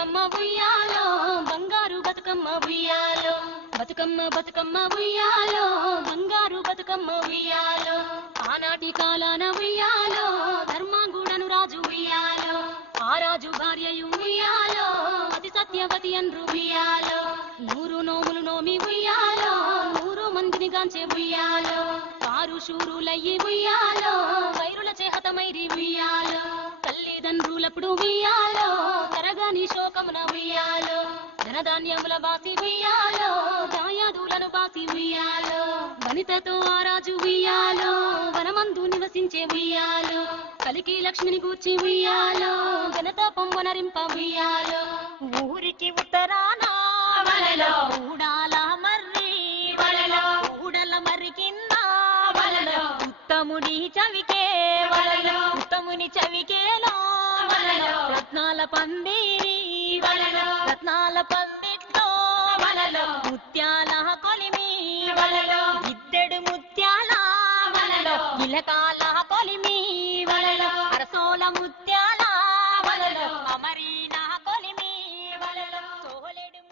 బతుకమ్మ ఉయ్యాలో బంగారు బతుకమ్మ ఉయ్యాలో బతుకమ్మ బతుకమ్మ ఉయ్యాలో బంగారు బతుకమ్మ ఉయ్యాలో ఆనాటి కాలాన ఉయ్యాలో ధర్మాంగుడను రాజు ఉయ్యాలో ఆ రాజు భార్యయు ఉయ్యాలో అతి సత్యవతి అన్రు ఉయ్యాలో 100 నోములు నోమి ఉయ్యాలో 100 మందిని గాంచే ఉయ్యాలో కారు శూరులయ్యి ఉయ్యాలో వైరుల చేహతమైరి ఉయ్యాలో తల్లిదండ్రులప్పుడు ఉయ్యాలో తరగాని శోకమున ఉయ్యాలో ధనధాన్యముల బాసి ఉయ్యాలో దాయాదులను బాసి ఉయ్యాలో వనితతో ఆ రాజు ఉయ్యాలో వనమందు నివసించే ఉయ్యాలో కలికి లక్ష్మిని కూర్చి ఉయ్యాలో ఘనత పొమ్మనరింప ఉయ్యాలో ఊరికి ఉత్తరాన వలలో ఊడాల మర్రి వలలో ఊడల మర్రి కింద వలలో ఉత్తముని చవికే వలలో ఉత్తముని చవికేలో వలలో రత్నాల పందిరి వలలో రత్నాల పందిట్లో వలలో ముత్యాల కొలిమి వలలో ఇద్దెడు ముత్యాల వలలో ఇలకాల కొలిమి వలలో అరసోల ముత్యాల వలలో అమరీన కొలిమి వలలో సోలెడు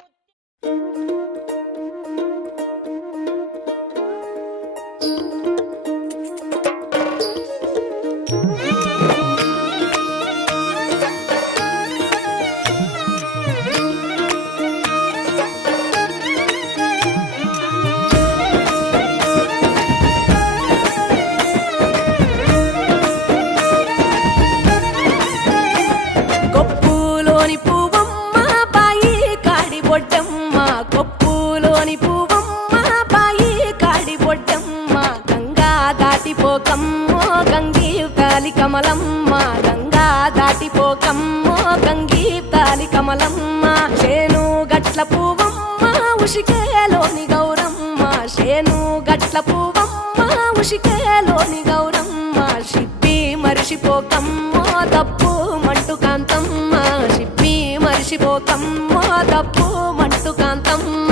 కమలమ్మ గంగా దాటిపోకమ్మ గంగీతాలి కమలమ్మ శేను గట్ల పువ్వమ్మ ఉషికేలోని గౌరమ్మ శేను గట్ల పువ్వమ్మ ఉషికేలోని గౌరమ్మ షిప్పి మరిషిపోకమ్మ తప్పు మంటు కాంతమ్మ షిప్పి మరిషిపోకమ్మ తప్పు మంటు కాంతమ్మ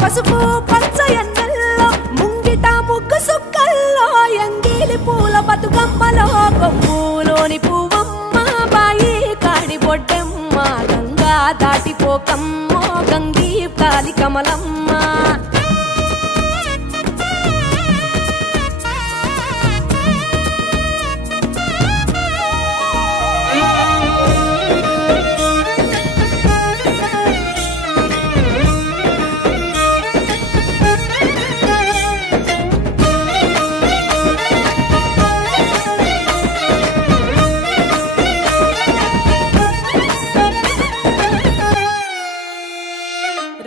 పసుపు పచ్చ ఎన్నెల్లో ముంగిట ముగ్గు సుక్కల్లో ఎంగిలి పూల బతుకమ్మలో కొమ్ములోని పువ్వమ్మ బాయి కాడి బొడ్డెమ్మ గంగా దాటిపోకమ్మ గంగీ తాలి కమలమ్మ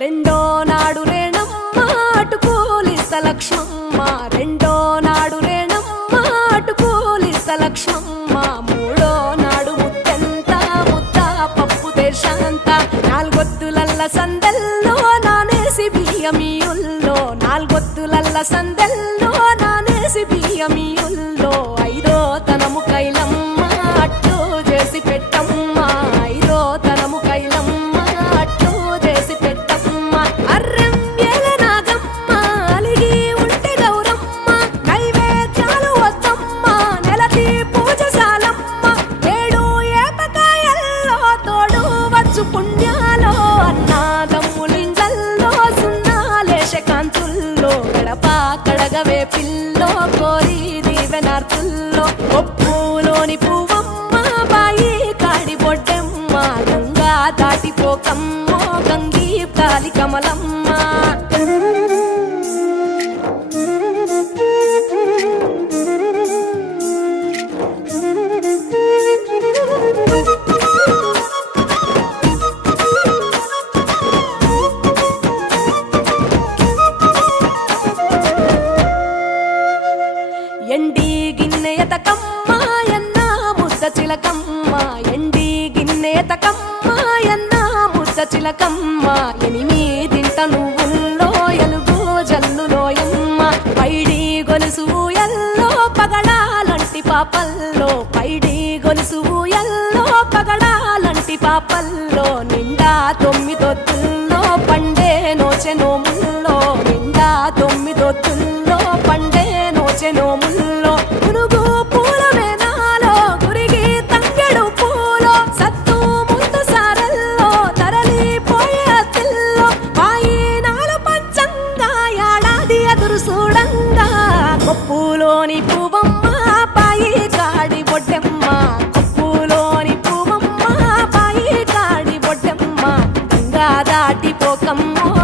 రెండో నాడు రేణమ్మ అటుకూలిస్త లక్ష్మమ్మ రెండో నాడు రేణమ్మ అటుకూలిస్త లక్ష్మమ్మ మూడో నాడు ముత్తెంత ముద్ద పప్పు దేశంత నాలుగొత్తులల్ల సందెల్లో నానేసి బియ్యమియుల్లో నాలుగొత్తులల్ల సందెల్లో నానేసి బియ్యమియుల్లో ఐదో తనము కైలమ్మ అట్టు చేసి పెట్టమ్మ ఐదో తనము కైలమ్మ అట్టు చేసి అర్రం ఏల నాగమ్మ అలిగి ఉంటే గౌరమ్మ నైవేద్యాలు వద్దమ్మ నెలకి పూజశాలమ్మ ఏడు ఏపకాయల్లో తోడు వచ్చు పుణ్యాలో అన్నాదమ్ములింగల్లో సున్నాలేశ కాంతుల్లో గడప కడగవే పిల్లో కోరి దీవెనార్తుల్లో ఒప్పులోని పువ్వమ్మ బాయి కాడి బొడ్డెమ్మ గంగా దాటిపోకమ్మ గంగీ తాలి కమలమ్మ ఎండి గిన్నెయతకమ్మ ఎన్న ముద్ద చిలకమ్మ ఎండి గిన్నెయతకమ్మ ఎన్న ముద్ద చిలకమ్మ ఎనిమిదింట నువ్వుల్లో ఎలుగు జల్లులోయమ్మ పైడి గొలుసు ఎల్లో పగడాలంటి పాపల్లో పైడి గొలుసు ఎల్లో పగడాలంటి పాపల్లో నిండా 9 ఒత్తుల్లో పండే నోచె నోముల్లో నిండా 9 ఒత్తుల్లో పండే నోచె నోముల్లో పునుగు లోకమ్మో